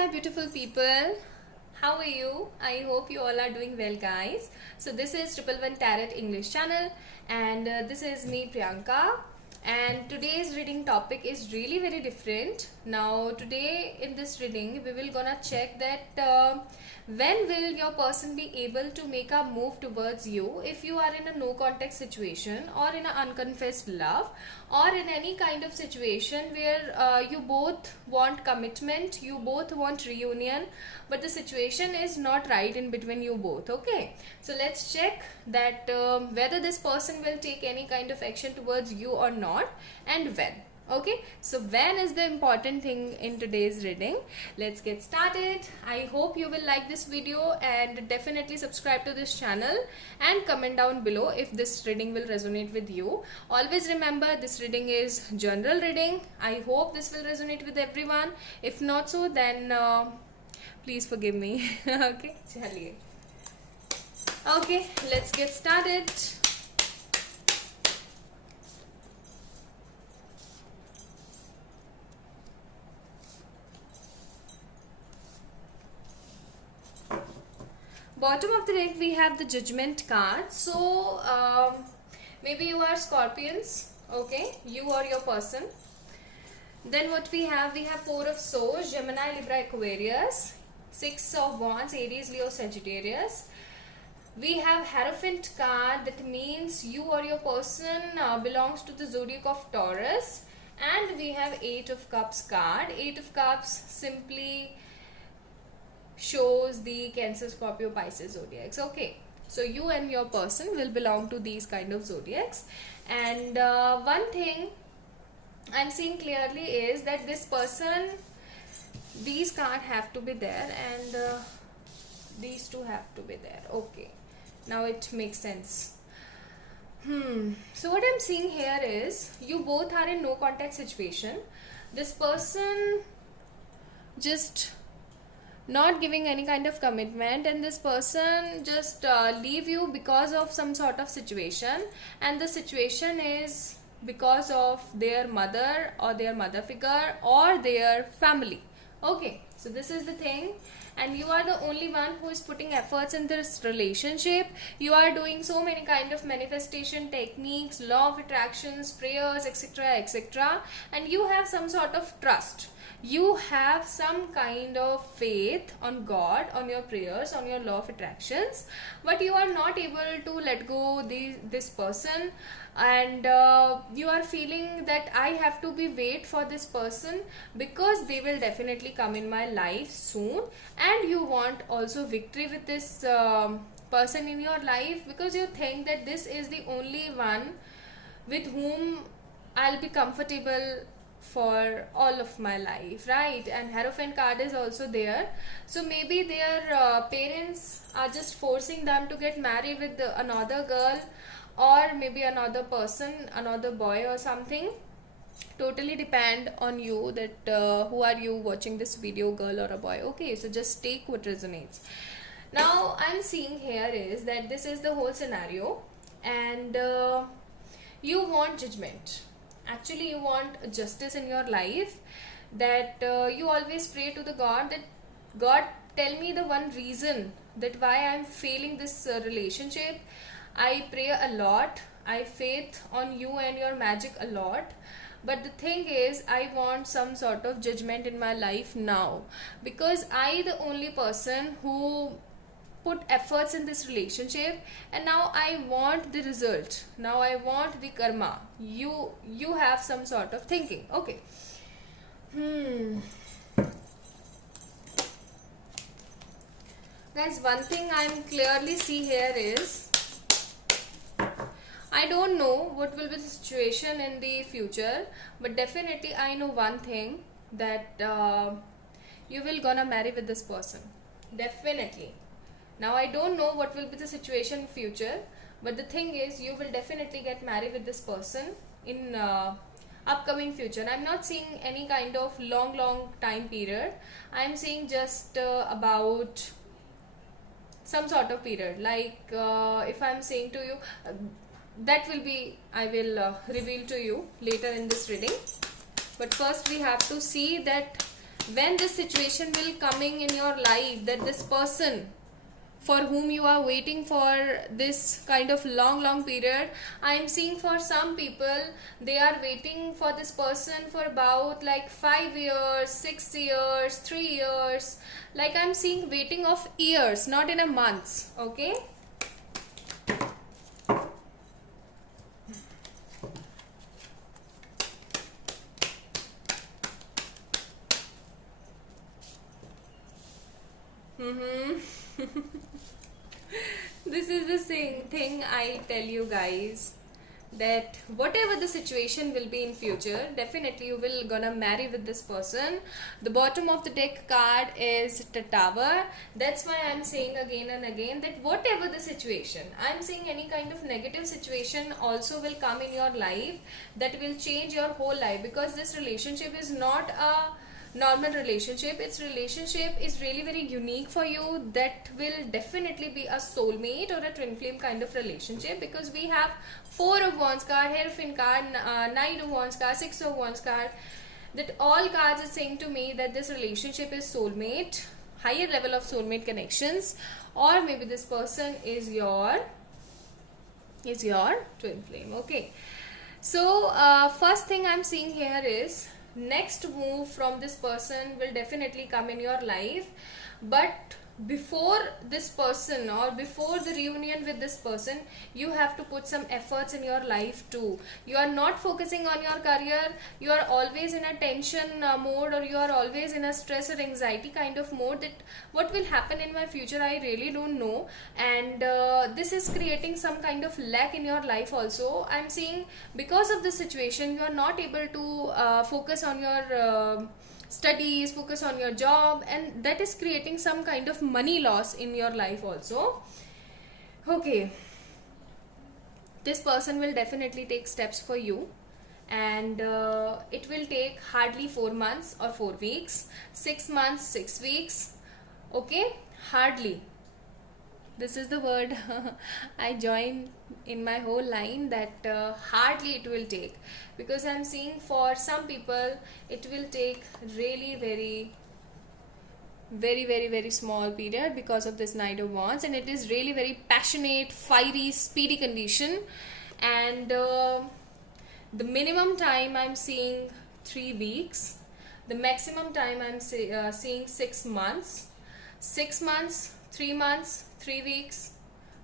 my beautiful people. How are you? I hope you all are doing well, guys. So this is Triple One Tarot English channel, and this is me, Priyanka. And today's reading topic is really very different. Now today in this reading we will gonna check that when will your person be able to make a move towards you if you are in a no contact situation or in an unconfessed love or in any kind of situation where you both want commitment, you both want reunion, but the situation is not right in between you both. Okay, so let's check that whether this person will take any kind of action towards you or not, and when. Okay, so when is the important thing in today's reading. Let's get started. I hope you will like this video and definitely subscribe to this channel and comment down below if this reading will resonate with you. Always remember, this reading is general reading. I hope this will resonate with everyone. If not so, then please forgive me. Okay, chaliye. Okay, let's get started. Bottom of the deck we have the Judgment card. So maybe you are Scorpions, okay, you or your person. Then what we have Four of Swords, Gemini, Libra, Aquarius. Six of Wands, Aries, Leo, Sagittarius. We have Hierophant card, that means you or your person belongs to the zodiac of Taurus. And we have Eight of Cups card. Eight of Cups simply shows the Cancer, Scorpio, Pisces zodiacs. Okay, so you and your person will belong to these kind of zodiacs. And one thing I'm seeing clearly is that this person, these cards have to be there, and these two have to be there. Okay, now it makes sense. So what I'm seeing here is you both are in no contact situation. This person just not giving any kind of commitment, and this person just leave you because of some sort of situation, and the situation is because of their mother or their mother figure or their family. Okay, so this is the thing, and you are the only one who is putting efforts in this relationship. You are doing so many kind of manifestation techniques, law of attractions, prayers, etc, etc, and you have some sort of trust. You have some kind of faith on God, on your prayers, on your law of attractions, but you are not able to let go this person, and you are feeling that I have to be wait for this person because they will definitely come in my life soon, and you want also victory with this person in your life because you think that this is the only one with whom I'll be comfortable for all of my life, right? And Hierophant card is also there, so maybe their parents are just forcing them to get married with another girl, or maybe another person, another boy or something. Totally depend on you that who are you watching this video, girl or a boy. Okay, so just take what resonates. Now I'm seeing here is that this is the whole scenario, and you want judgment. Actually, you want justice in your life, that you always pray to the God that God, tell me the one reason that why I'm failing this relationship. I pray a lot, I faith on you and your magic a lot, but the thing is I want some sort of judgment in my life now, because I the only person who put efforts in this relationship, and now I want the result, now I want the karma. You have some sort of thinking. Okay, guys, one thing I'm clearly see here is I don't know what will be the situation in the future, but definitely I know one thing, that you will gonna marry with this person, definitely. Now I don't know what will be the situation in future, but the thing is you will definitely get married with this person in upcoming future. I'm not seeing any kind of long time period. I'm seeing just about some sort of period, like if I'm saying to you, that will be, I will reveal to you later in this reading. But first we have to see that when this situation will coming in your life, that this person for whom you are waiting for this kind of long period, I am seeing for some people they are waiting for this person for about like 5 years, 6 years, 3 years. Like I'm seeing waiting of years, not in a months. Okay, this is the same thing I tell you guys, that whatever the situation will be in future, definitely you will gonna marry with this person. The bottom of the deck card is the Tower. That's why I'm saying again and again that whatever the situation, I'm saying any kind of negative situation also will come in your life that will change your whole life, because this relationship is not a normal relationship. Its relationship is really very unique for you. That will definitely be a soulmate or a twin flame kind of relationship, because we have 4 of Wands card, Hierophant card, 9 of Wands card, 6 of Wands card. That all cards are saying to me that this relationship is soulmate, higher level of soulmate connections, or maybe this person is your twin flame. Okay, so first thing I'm seeing here is next move from this person will definitely come in your life, but before this person or before the reunion with this person, you have to put some efforts in your life too. You are not focusing on your career, you are always in a tension mode, or you are always in a stress or anxiety kind of mode, that what will happen in my future I really don't know. And this is creating some kind of lack in your life also. I'm seeing because of the situation you are not able to focus on your studies, focus on your job, and that is creating some kind of money loss in your life also. Okay, this person will definitely take steps for you, and it will take hardly 4 months or 4 weeks, 6 months, 6 weeks. Okay, hardly, this is the word I join in my whole line, that hardly it will take, because I'm seeing for some people it will take really very small period because of this Knight of Wands, and it is really very passionate, fiery, speedy condition. And the minimum time I'm seeing 3 weeks, the maximum time I'm seeing 6 months, 6 months, 3 months, 3 weeks.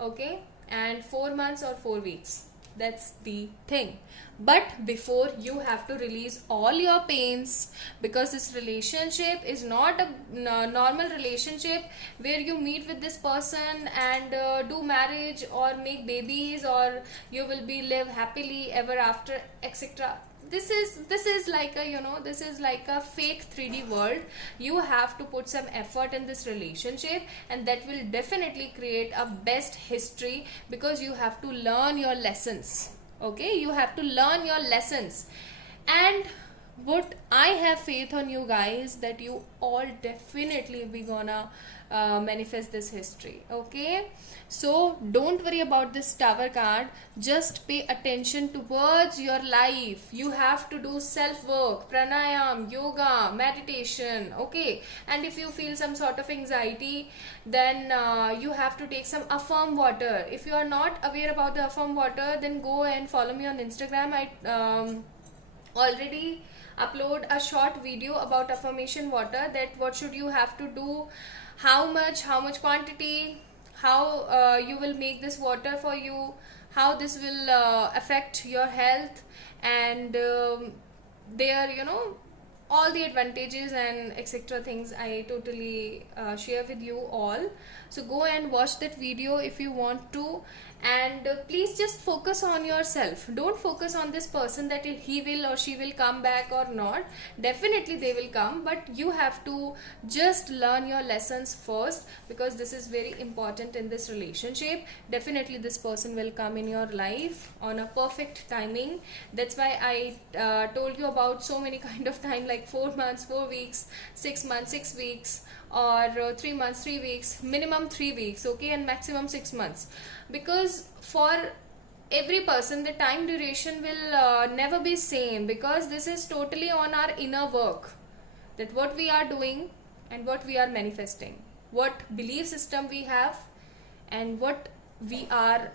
Okay, and 4 months or 4 weeks. That's the thing. But before, you have to release all your pains, because this relationship is not a normal relationship where you meet with this person and do marriage or make babies, or you will be live happily ever after, etc. This is like a, this is like a fake 3D world. You have to put some effort in this relationship, and that will definitely create a best history, because you have to learn your lessons. Okay, you have to learn your lessons. And what I have faith on you guys, that you all definitely be gonna manifest this history. Okay, so don't worry about this Tower card, just pay attention towards your life. You have to do self work, pranayam, yoga, meditation. Okay, and if you feel some sort of anxiety, then you have to take some Affirm water. If you are not aware about the Affirm water, then go and follow me on Instagram. I already upload a short video about affirmation water, that what should you have to do, how much quantity, how you will make this water for you, how this will affect your health, and there, all the advantages and etc things I totally share with you all. So go and watch that video if you want to, and please just focus on yourself. Don't focus on this person, that he will or she will come back or not. Definitely they will come, but you have to just learn your lessons first, because this is very important in this relationship. Definitely this person will come in your life on a perfect timing. That's why I told you about so many kind of time, like 4 months, 4 weeks, 6 months, 6 weeks, or 3 months, 3 weeks, minimum 3 weeks. Okay, and maximum 6 months, because for every person the time duration will never be same, because this is totally on our inner work. that what we are doing and what we are manifesting, what belief system we have, and what we are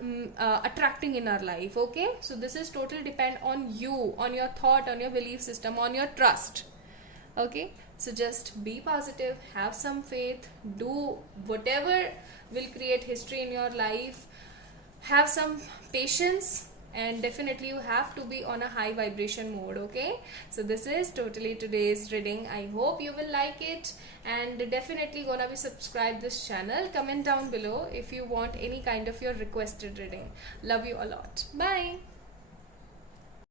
attracting in our life. Okay, so this is totally depend on you, on your thought, on your belief system, on your trust. Okay, so just be positive, have some faith, do whatever will create history in your life, have some patience, and definitely you have to be on a high vibration mode. Okay, so this is totally today's reading. I hope you will like it, and definitely gonna be subscribe this channel. Comment down below if you want any kind of your requested reading. Love you a lot. Bye.